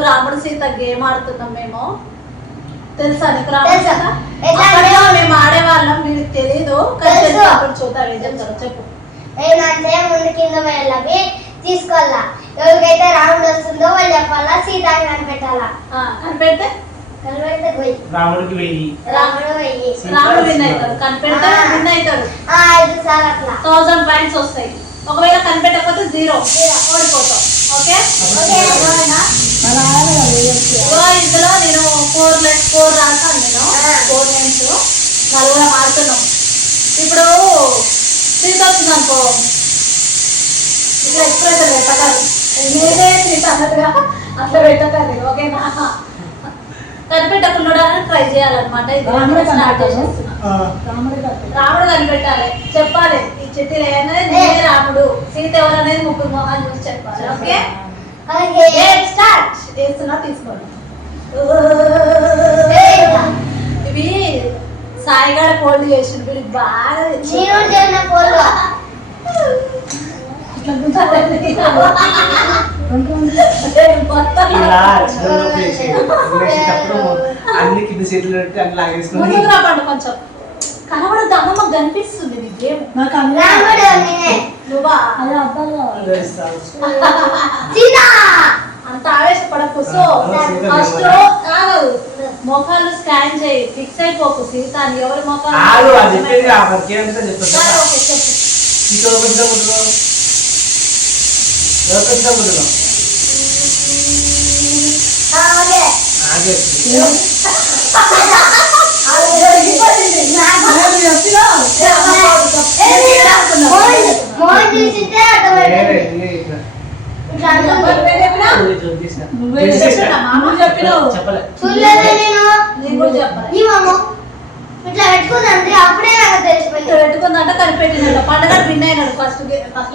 రాముడు సీత గేమ్ ఆడుతున్నాం మేము. తెలుసా నీకు రాముడు. సీత? అప్పట్లో మేము ఆడేవాళ్ళం మీకు తెలీదు. కానీ తెలుసు. తెలుసు అప్పుడు చూద్దాం ఏం చెప్తారో. చెప్పు. ఏమంటే ముందు కింద వెళ్ళవి తీసుకోవాలా ఎవరికైతే రాముడు వస్తుందో వాళ్ళు చెప్పాలా సీతాకి కనిపెట్టాలా? ఆ, కనిపెడితే? కనిపెడితే పోయి. రాముడికి వెయ్యి. రాముడు వెయ్యి. రాముడు విన్ అవుతాడు. కనిపెడితే ఆ. విన్ అవుతాడు. ఆ, ఐదు సార్లు అట్లా. థౌసండ్ పాయింట్స్ వస్తాయి. ఒకవేళ కనిపెట్టకపోతే జీరో. ఓడిపోతాం. ఓకే? ఇదిగో ఇందులో నేను ఫోర్ లెట్ ఫోర్ రాసాను నేను. ఫోర్ నేమ్స్ నలుగురం ఆడుతున్నాం ఇప్పుడు సీత వచ్చింది అనుకో ఇట్లా ఎక్స్ప్రెషన్ పెట్టకాలి నేనే సీత అన్నట్టుగా అట్లా పెట్టకాలి ఓకేనా? కనిపెట్టకుండా ట్రై చేయాలన్నమాట. ఇది రాముడే కనిపెట్టాలి. చెప్పాలి. చిట్టిలో అనేది నేనే రాముడు సీత ఎవరు అనేది ముగ్గురు మొహాలు చూసి చెప్పాలి ఓకే? స్టార్ట్. తీసుకోండి. ఇవి సాయిగాడ కోల్డ్ చేసి వీడికి బాగా అన్ని కింద చేతులు పెట్టి అన్ని లాగేసుకుని కొంచెం. కనబడద్దు అమ్మ మాకు కనిపిస్తుంది నాకు. రాముడు నేనే. నువ్వా? కావాలి. సీత! అంత ఆవేశపడకు సో ఫస్ట్ కాదు మొఖాలు స్కాన్ చేయి. ఫిక్స్ అయిపోకు సీత. అని ఎవరి మొఖాలు ఆగు ఇట్లా పెట్టుకుందంటే అప్పుడే నాకు తెలిసిపోయింది పెట్టుకుందంట కనిపెట్టినాడు పండగ విన్ అయినాడు ఫస్ట్ ఫస్ట్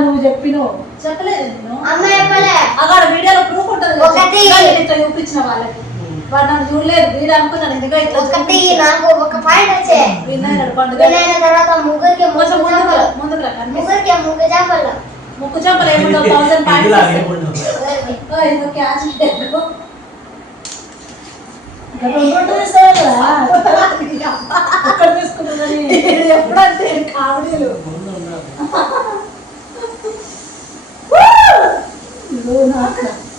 నువ్వు చెప్పినావు. చెప్పలేదు అమ్మ చెప్పలే. అక్కడ వీడియోలో ప్రూఫ్ ఉంటుంది చూపించిన వాళ్ళకి. వాడు నన్ను చూడలేదు. వీడు అనుకున్నాను ఎందుకంటే ఇట్లా ఒకటి. నాకు ఒక పాయింట్ వచ్చే. పండుగ. పెళ్ళైన తర్వాత ముగ్గురికి కొంచెం ముగ్గురు ముందుకు ముందుకు రా. ముగ్గురికి ముగ్గురు చేపలు ముక్కు చెంపలు ఏముండవు థౌసండ్ పాయింట్స్ ఇది ఎప్పుడంటే కామెడీలు.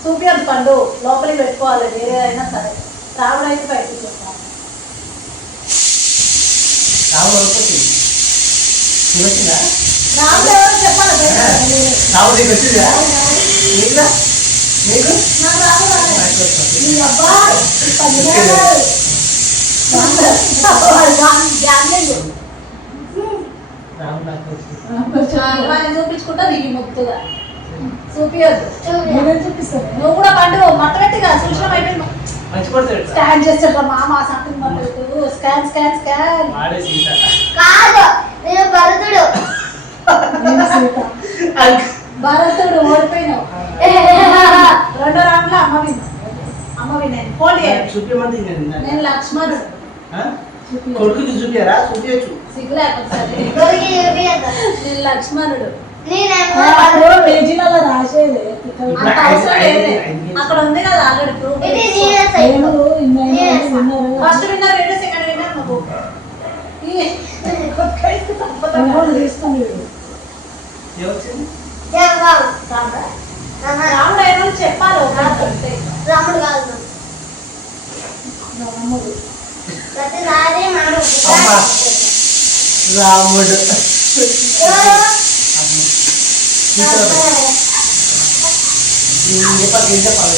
చూపియద్దు పండు. లోపలికి పెట్టుకోవాలి వేరే అయినా సరే. రావడం అయితే బయటికి చూస్తాం రాముడు వచ్చి నీకు? వచ్చిందా రాముడు ఎవరు చెప్పాలి? రాముడు నీకు వచ్చిందా నీకు నాకు రాముడు చూపించుకుంటా నేనేం చూపిస్తాను నువ్వు కూడా పండు మట్టగట్టిగా సూచన అయిపోయింది స్కాన్ చేస్తాడు మామ సంథింగ్ మట్టు స్కాన్ స్కాన్ స్కాన్ కాదు నేను భరతుడు. భరతుడు ఓడిపోయినావు. రెండో రౌండ్లో అమ్మ విన్. అమ్మ విన్ అయింది. పోటీ చూపించమంది నేను లక్ష్మణుడు? కొడుకుకి చూపియారా చూపించచ్చు సిగ్గు లేకపోతే. నేను లక్ష్మణుడు. పేజీలలో రాసేది. అక్కడ ఉంది కదా ఆల్రెడీ ప్రూఫ్ నేనే ఫస్ట్ విన్నర్ రెండు సెకండ్ విన్నర్ జగబాబు. రాముడా? ఏమో చెప్పాలి రాముడు కాదు. రాముడు. రాముడు. చెప్పాలి చెప్పాలి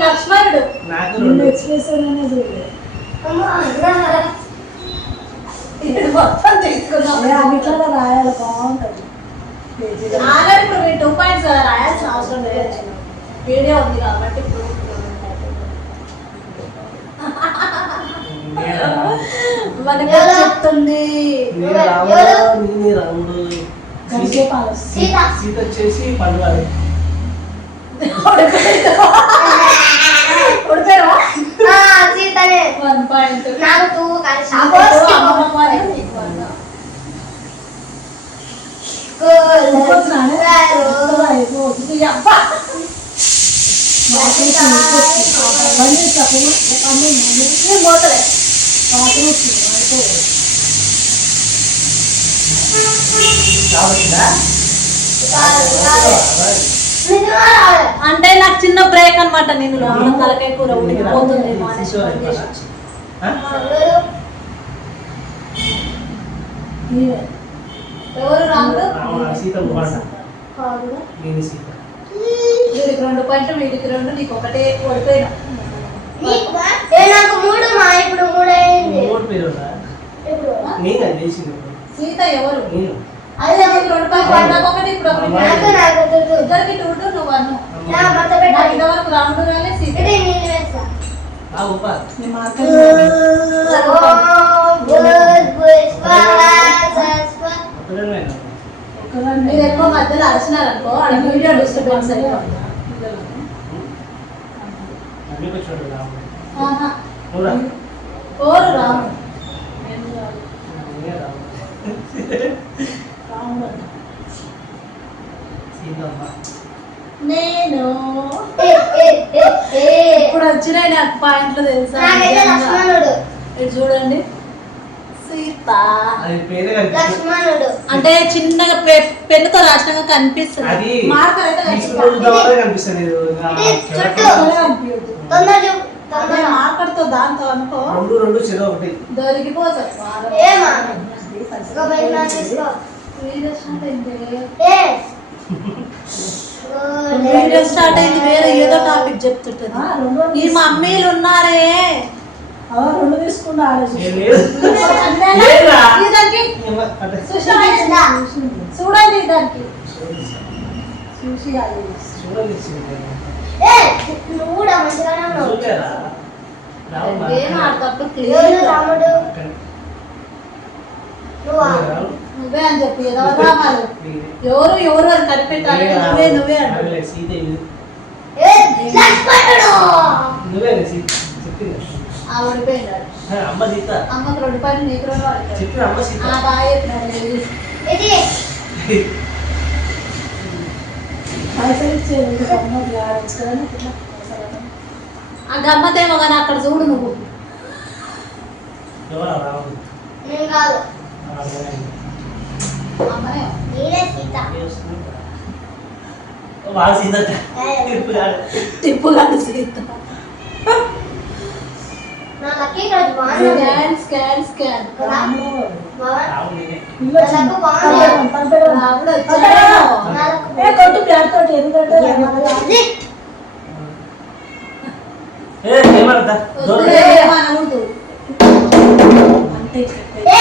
లక్ష్మణుడు తీసుకున్నాం రాయాలి బాగుంటది. ఆల్రెడీ ఇప్పుడు టూ పాయింట్స్ రాయాల్సిన అవసరం లేదు. వీడియో ఉంది కాబట్టి ఇప్పుడు. మనకి చెప్తుంది. సీత సీత వచ్చేసి పండుగ కొడిపోయావా ఆ, సీతనే. వన్ పాయింట్ నాకు టూ కలిసి అమ్మమ్మ వన్ నీకు వన్ రావచ్చిందా అంటే నాకు చిన్న బ్రేక్ అన్నమాట నేను తలకాయ కూర ఉడికిపోతుంది ఎవరు రాముడు సీత బాగుంటా నేను సీత వీడికి రెండు పాయింట్లు వీడికి రెండు నీకు ఒకటే ఓడిపోయినా నాకు మూడు మా ఇప్పుడు మూడు అయింది మూడు పేరు ఉందా ఇప్పుడు నేను అది తెలిసింది ఇప్పుడు. సీత ఎవరు నేను అదే నీకు రెండు పాయింట్లు నాకు ఒకటి ఇప్పుడు ఒకటి నాకు నాకు టూ టూ. ఇద్దరికి టూ టూ నువ్వు వన్ నా మొత్తం నాకు పెట్టాలి ఇంతవరకు రాముడు రాలే సీత నేను వేస్తా ఆ ఉపా? మీరు ఎక్కువ మధ్యలో అరిచినారనుకో ఆడ వీడియో డిస్టర్బెన్స్ అయిపోతుంది నేనే రాముడు. సీతమ్మ. నేను. ఏ, ఏ, ఏ, ఏ. ఇప్పుడు వచ్చినాయి నాకు పాయింట్లు తెలుసా? చూడండి. అది పేరే. లక్ష్మణుడు. అంటే చిన్నగా పెన్నుతో రాసినాక కనిపిస్తుంది. అది మార్కర్ అయితే కనిపిస్తుంది. చుట్టూ. తొందర తొందర దాంతో అనుకో. రెండు రెండు చెరో ఒకటి. ఏమా వీడియో స్టార్ట్ అయింది. వేరే ఏదో టాపిక్ చెప్తుంటుంది. ఈ మమ్మీలు ఉన్నారే. రెండు చూసావా? చూడండి దానికి చూసి నువ్వు కూడా మంచిగానే అని చెప్పి. ఎవరు ఎవరు కనిపెట్టాలి. నువ్వే. నువ్వే అంటావు రాములే, సీత ఇది. ఏ లక్ష్మణుడు నువ్వే నీ సీత చెప్పింది ఆ ఓడిపోయినాడు ఆ, అమ్మ సీత. అమ్మకు రెండు పైన నీకు రెండు వాడుతాడు చెప్పిన అమ్మ సీత. ఆ బాగా చెప్పినాడు ఇది పైసలు ఇచ్చేది గమ్మత్ కావచ్చు కదా ఇట్లా పైసలు. ఆ గమ్మతేమో కానీ అక్కడ చూడు నువ్వు. నేను కాదు. అమ్మనే సీత. టిప్పు కాదు సీత. నా లక్కీ రోజు బాగుంది స్కాన్ స్కాన్ స్కాన్ రాముడు బావా రాముడు నేనే. ఇల్లు వచ్చింది. నాకు బాగుంది. పంపేరా? రాముడు పంపేరా? వచ్చాడు నా లక్కు ఏ కొట్టు ప్యాట్ తోటి ఎందుకంటే ఇది. ఏ, ఏమన్నా? దూరం. వద్దులే, ఏమనవద్దు. అంటే ఏ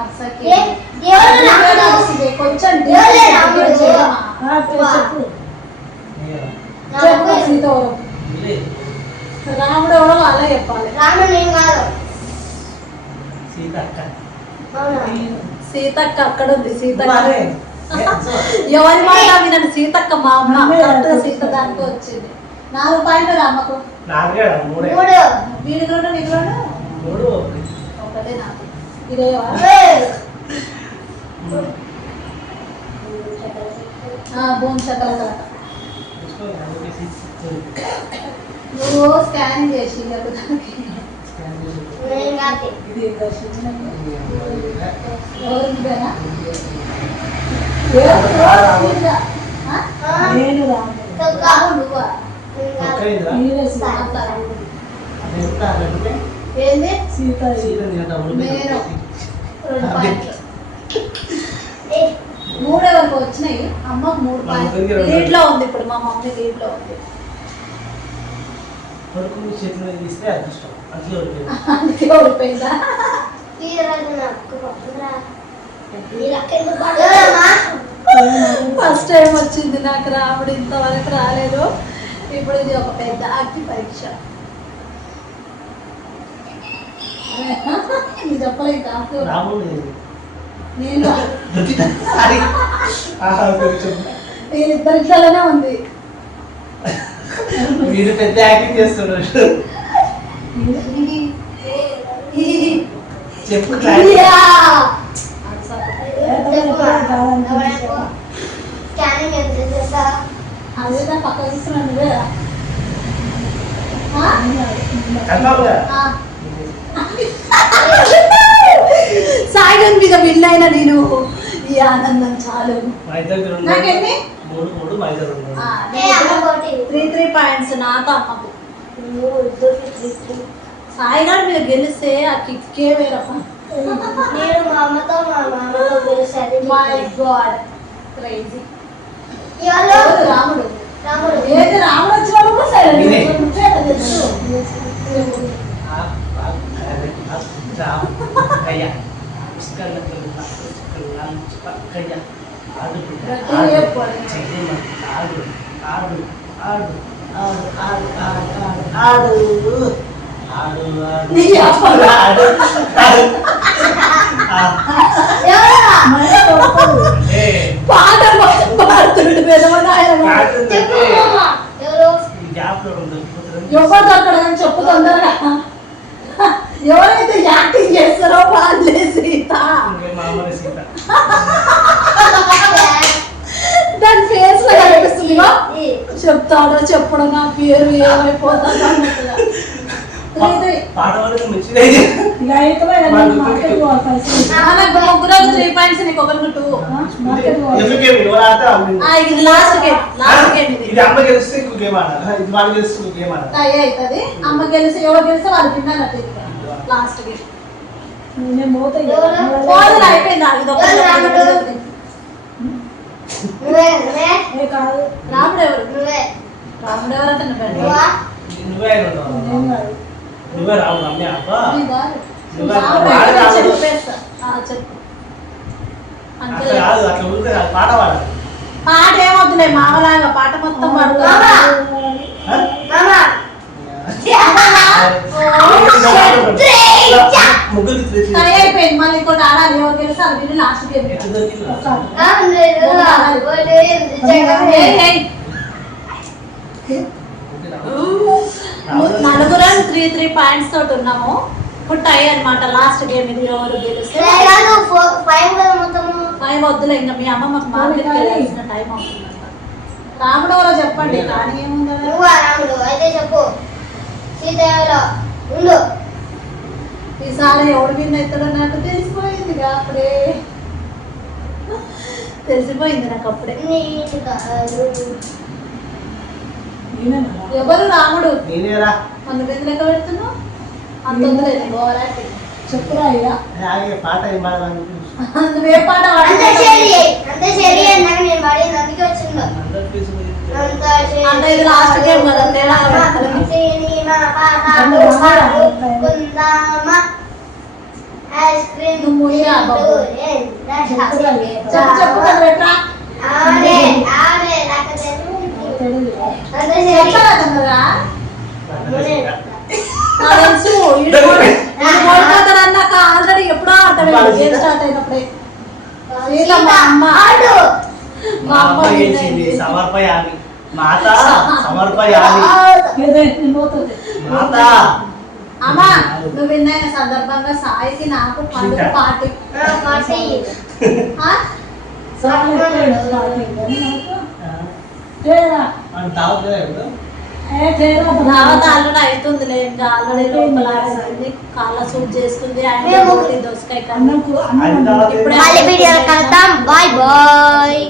అర్సకి. ఏ దేవుడు రాముడు అర్సకి, కొంచెం దేవుడే రాముడు. చేయమా. ఆ, చెప్పు నేనేరా? నా చెప్పు లక్కు సీత ఎవరు? రాముడు ఎవరో వాళ్ళే చెప్పాలి. రాముడు నేను కాదు. సీత అక్క. అవునా? సీతక్క అక్కడ ఉంది సీతక్క. ఎవరి మాట వినండి సీతక్క మా అమ్మ. సీత దానికి వచ్చింది. నాలుగు పాయింట్లు అమ్మకు. మూడే. వీడికి రెండు నీకు రెండు మూడు ఒకటి. నాకు. ఇదేవా ఏ. భూమి చక్కల కలక. నువ్వు స్కాన్ చేసి లేకపోతే స్కాన్ చేసి. నేను సీత. మూడే వరకు వచ్చినాయి. అమ్మకు మూడు రెండు. లీడ్లో ఉంది ఇప్పుడు మా మమ్మీ లీడ్లో ఉంది. కొడుకు చేతిలో తీస్తే అదృష్టం అందుకే ఓడిపోయిందా? ఫస్ట్ టైం వచ్చింది నాకు రాముడు ఇంతవరకు రాలేదు. ఇప్పుడు ఇది ఒక పెద్ద అగ్ని పరీక్ష. ఇది చెప్పలేదు నేను. వీళ్ళిద్దరిట్లోనే ఉంది. మీరు పెద్ద యాక్టింగ్ చేస్తున్నారు. చెప్పు సాయి మీద విన్నైనా అయినా నేను ఈ ఆనందం చాలు. నాకెన్ని? మూడు మూడు మైనస్ త్రీ త్రీ పాయింట్స్ నాకు అమ్మకు. సాయి గారు మీరు గెలిస్తే ఆ కిక్కే వేరప్ప నేను మా అమ్మతో మా మామతో గెలిచాను మై గాడ్ క్రేజీ రాముడు. రాముడు. ఏది? రాముడు వచ్చాడు కూడా సరే. అయ్యా. పుస్తకాలు పక్కయ్యా పాట చెప్పు తొందరగా. చెప్తాడో చెప్పడం నా పేరు ఏమైపోతుందో లాస్ట్ గేమ్ లాస్ట్ గేమ్ ఇది అవుతుంది అమ్మ గెలిస్తే ఎవరు గెలిస్తే లాస్ట్ అయిపోయింది? నువ్వే నువ్వే నువ్వు కాదు రాముడు ఎవరు నువ్వే రాముడు ఎవరు అంటే నువ్వే నువ్వే నువ్వే రాముడు అమ్మే అప్ప నువ్వే రాముడు చెప్పు అంతే కాదు అట్లా ఉంటే పాట పాడాలి పాట ఏమవుతున్నాయి మామలాగా పాట మొత్తం పాడుతుంది అయిపోయింది మళ్ళీ ఇంకోటి ఆడాలి ఎవరు గెలిస్తే అది లాస్ట్. నలుగురు త్రీ త్రీ పాయింట్స్ తోటి ఉన్నాము. ఇప్పుడు టై అన్నమాట. లాస్ట్ గేమ్ ఇది ఎవరు గెలిస్తే ఫైవ్ వద్దులే ఇంకా మీ అమ్మ మాకు మార్కెట్కి వెళ్ళాల్సిన టైం అవుతుందంట రాముడు చెప్పండి కానీ ఏముందా చెప్పు. సీతయ్యలో ఉండు. ఈసారి ఎవడు విన్ అవుతాడో నాకు తెలిసిపోయింది అప్పుడే. తెలిసిపోయింది నాకు అప్పుడే. ఎవరు రాముడు? నేనేరా. అందుకు ఎందుకు పెడుతున్నావు? అంత చెప్పురా ఇలా పాట అందుకే పాట అంత సరి అందుకే వచ్చిందో. అంటే ఇది లాస్ట్ గేమ్ కదా నువ్వు చెప్పు చెప్పు కదా పెట్టరా అన్నాక ఆల్రెడీ ఎప్పుడో ఆడతాడు స్టార్ట్ అయినప్పుడే. మా అమ్మ? మా అమ్మ సమర్పయామి. అమ్మా నువ్వు సందర్భంగా సాయికి నాకు పండుగ పాటి పార్టీ కాళ్ళ సూట్ చేస్తుంది. అంటే దోసకాయ ఇప్పుడు బాయ్ బాయ్.